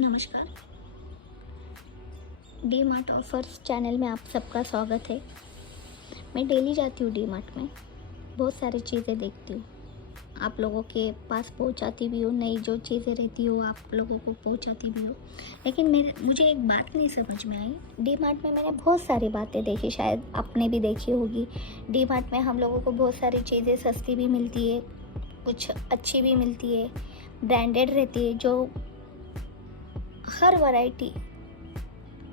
नमस्कार। D mart offers channel में आप सबका स्वागत है। मैं डेली जाती हूँ डी मार्ट में, बहुत सारी चीज़ें देखती हूँ, आप लोगों के पास पहुँचाती भी हूँ, नई जो चीज़ें रहती हो आप लोगों को पहुँचाती भी हो। लेकिन मुझे एक बात नहीं समझ में आई। डी मार्ट में मैंने बहुत सारी बातें देखी, शायद आपने भी देखी होगी। डी मार्ट में हम लोगों को बहुत सारी चीज़ें सस्ती भी मिलती है, कुछ अच्छी भी मिलती है, ब्रांडेड रहती है, जो हर वैरायटी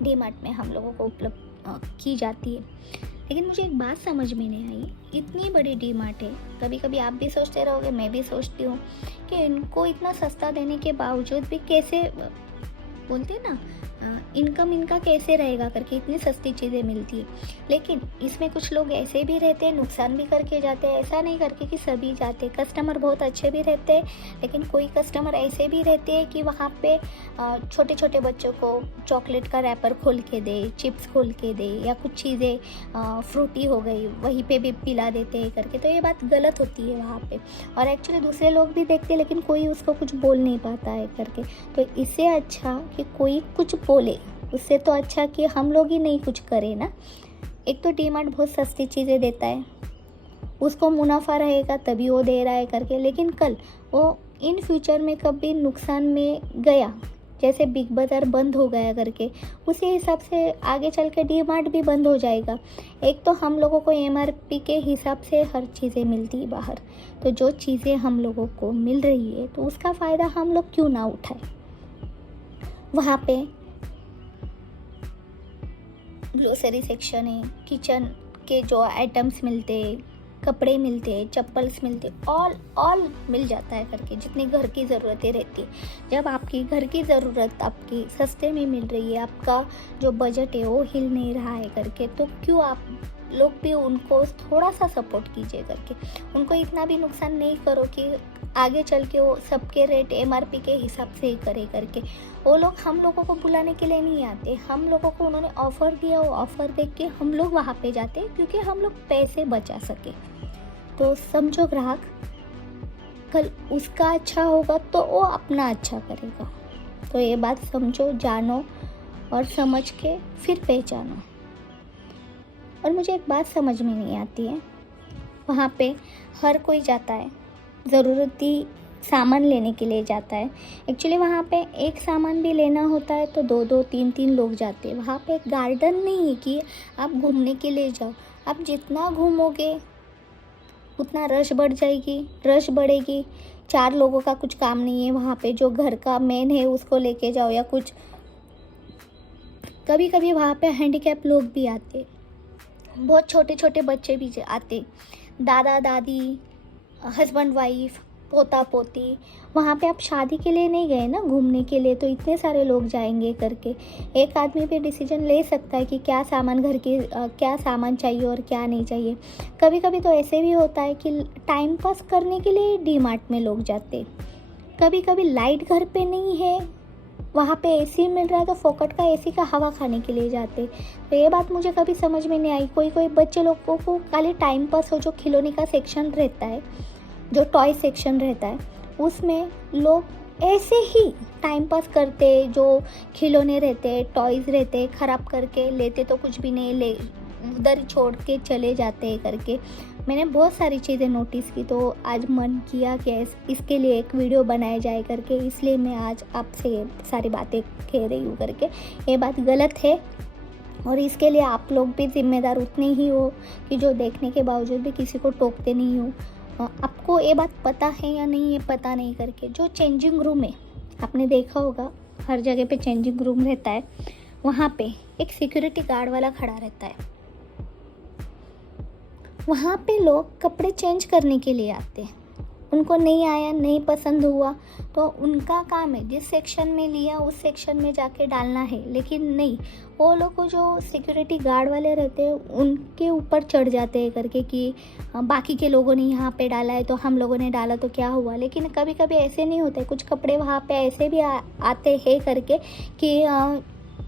डी मार्ट में हम लोगों को उपलब्ध की जाती है। लेकिन मुझे एक बात समझ में नहीं आई, इतनी बड़ी डी मार्ट है, कभी कभी आप भी सोचते रहोगे, मैं भी सोचती हूँ कि इनको इतना सस्ता देने के बावजूद भी कैसे, बोलते हैं ना, इनकम इनका कैसे रहेगा करके इतनी सस्ती चीज़ें मिलती है। लेकिन इसमें कुछ लोग ऐसे भी रहते हैं, नुकसान भी करके जाते हैं। ऐसा नहीं करके कि सभी जाते, कस्टमर बहुत अच्छे भी रहते हैं, लेकिन कोई कस्टमर ऐसे भी रहते हैं कि वहाँ पे छोटे छोटे बच्चों को चॉकलेट का रैपर खोल के दे, चिप्स खोल के दे, या कुछ चीज़ें फ्रूटी हो गई वहीं पे भी पिला देते हैं करके। तो ये बात गलत होती है वहाँ पे, और एक्चुअली दूसरे लोग भी देखते हैं लेकिन कोई उसको कुछ बोल नहीं पाता है करके। तो इससे अच्छा कि कोई कुछ बोले, उससे तो अच्छा कि हम लोग ही नहीं कुछ करें ना। एक तो डी मार्ट बहुत सस्ती चीज़ें देता है, उसको मुनाफा रहेगा तभी वो दे रहा है करके। लेकिन कल वो इन फ्यूचर में कभी नुकसान में गया, जैसे बिग बाज़ार बंद हो गया करके, उसी हिसाब से आगे चल के डी मार्ट भी बंद हो जाएगा। एक तो हम लोगों को एमआरपी के हिसाब से हर चीज़ें मिलती है बाहर, तो जो चीज़ें हम लोगों को मिल रही है तो उसका फ़ायदा हम लोग क्यों ना उठाएं। वहाँ पे ग्रोसरी सेक्शन है, किचन के जो आइटम्स मिलते हैं, कपड़े मिलते हैं, चप्पल्स मिलते, ऑल मिल जाता है करके, जितनी घर की ज़रूरतें रहती है। जब आपकी घर की ज़रूरत आपकी सस्ते में मिल रही है, आपका जो बजट है वो हिल नहीं रहा है करके, तो क्यों आप लोग भी उनको थोड़ा सा सपोर्ट कीजिए करके। उनको इतना भी नुकसान नहीं करो कि आगे चल के वो सबके रेट एमआरपी के हिसाब से ही करे करके। वो लोग हम लोगों को बुलाने के लिए नहीं आते, हम लोगों को उन्होंने ऑफ़र दिया, वो ऑफ़र देख के हम लोग वहाँ पे जाते हैं क्योंकि हम लोग पैसे बचा सके। तो समझो ग्राहक, कल उसका अच्छा होगा तो वो अपना अच्छा करेगा। तो ये बात समझो, जानो और समझ के फिर पहचानो। और मुझे एक बात समझ में नहीं आती है, वहाँ पे हर कोई जाता है, ज़रूरती सामान लेने के लिए जाता है। एक्चुअली वहाँ पे एक सामान भी लेना होता है तो दो दो तीन तीन लोग जाते हैं। वहाँ पे एक गार्डन नहीं है कि आप घूमने के लिए जाओ। आप जितना घूमोगे उतना रश बढ़ जाएगी, रश बढ़ेगी। 4 लोगों का कुछ काम नहीं है वहाँ पे, जो घर का मेन है उसको लेके जाओ या कुछ। कभी कभी वहाँ पे हैंडीकैप लोग भी आते, बहुत छोटे छोटे बच्चे भी आते, दादा दादी, हस्बैंड वाइफ, पोता पोती। वहाँ पे आप शादी के लिए नहीं गए ना, घूमने के लिए, तो इतने सारे लोग जाएंगे करके। एक आदमी भी डिसीजन ले सकता है कि क्या सामान घर के क्या सामान चाहिए और क्या नहीं चाहिए। कभी कभी तो ऐसे भी होता है कि टाइम पास करने के लिए डी मार्ट में लोग जाते। कभी कभी लाइट घर पे नहीं है, वहाँ पे एसी मिल रहा है तो फोकट का एसी का हवा खाने के लिए जाते। तो ये बात मुझे कभी समझ में नहीं आई। कोई कोई बच्चे लोगों को खाली टाइम पास हो, जो खिलौने का सेक्शन रहता है, जो टॉय सेक्शन रहता है, उसमें लोग ऐसे ही टाइम पास करते, जो खिलौने रहते, टॉयज़ रहते, ख़राब करके लेते तो कुछ भी नहीं, ले उधर छोड़ के चले जाते हैं करके। मैंने बहुत सारी चीज़ें नोटिस की, तो आज मन किया कि इसके लिए एक वीडियो बनाया जाए करके, इसलिए मैं आज आपसे ये सारी बातें कह रही हूँ करके। ये बात गलत है और इसके लिए आप लोग भी जिम्मेदार उतने ही हो कि जो देखने के बावजूद भी किसी को टोकते नहीं हो। आपको ये बात पता है या नहीं है पता नहीं करके। जो चेंजिंग रूम है, आपने देखा होगा हर जगह पे चेंजिंग रूम रहता है, वहाँ पे एक सिक्योरिटी गार्ड वाला खड़ा रहता है। वहाँ पे लोग कपड़े चेंज करने के लिए आते हैं, उनको नहीं आया, नहीं पसंद हुआ, तो उनका काम है जिस सेक्शन में लिया उस सेक्शन में जाके डालना है। लेकिन नहीं, वो लोग को जो सिक्योरिटी गार्ड वाले रहते हैं उनके ऊपर चढ़ जाते हैं करके कि बाकी के लोगों ने यहाँ पे डाला है तो हम लोगों ने डाला तो क्या हुआ। लेकिन कभी कभी ऐसे नहीं होते, कुछ कपड़े वहाँ पे ऐसे भी आते हैं करके कि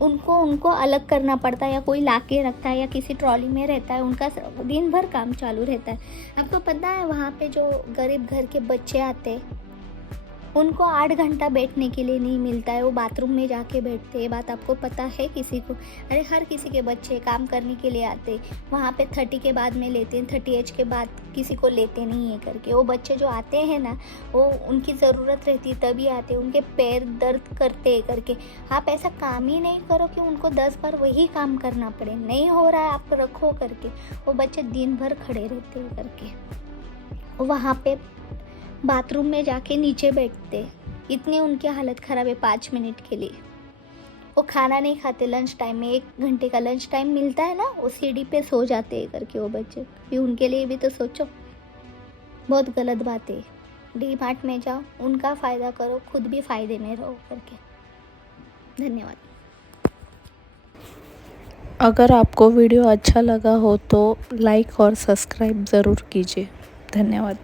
उनको अलग करना पड़ता है, या कोई ला के रखता है, या किसी ट्रॉली में रहता है, उनका दिन भर काम चालू रहता है। आपको पता है वहाँ पे जो गरीब घर के बच्चे आते, उनको 8 घंटा बैठने के लिए नहीं मिलता है, वो बाथरूम में जाके बैठते हैं। ये बात आपको पता है किसी को? अरे हर किसी के बच्चे काम करने के लिए आते, वहाँ पे 30 के बाद में लेते हैं, 30 एज के बाद किसी को लेते नहीं है करके। वो बच्चे जो आते हैं ना, वो उनकी ज़रूरत रहती है तभी आते, उनके पैर दर्द करते हैं करके। आप ऐसा काम ही नहीं करो कि उनको 10 बार वही काम करना पड़े। नहीं हो रहा है आप रखो करके, वो बच्चे दिन भर खड़े रहते हैं करके। वहाँ पे बाथरूम में जाके नीचे बैठते, इतनी उनकी हालत ख़राब है 5 मिनट के लिए। वो खाना नहीं खाते लंच टाइम में, 1 घंटे का लंच टाइम मिलता है ना, वो सीढ़ी पे सो जाते हैं करके वो बच्चे। भी उनके लिए भी तो सोचो, बहुत गलत बात है। डी मार्ट में जाओ, उनका फ़ायदा करो, खुद भी फ़ायदे में रहो करके। धन्यवाद। अगर आपको वीडियो अच्छा लगा हो तो लाइक और सब्सक्राइब ज़रूर कीजिए। धन्यवाद।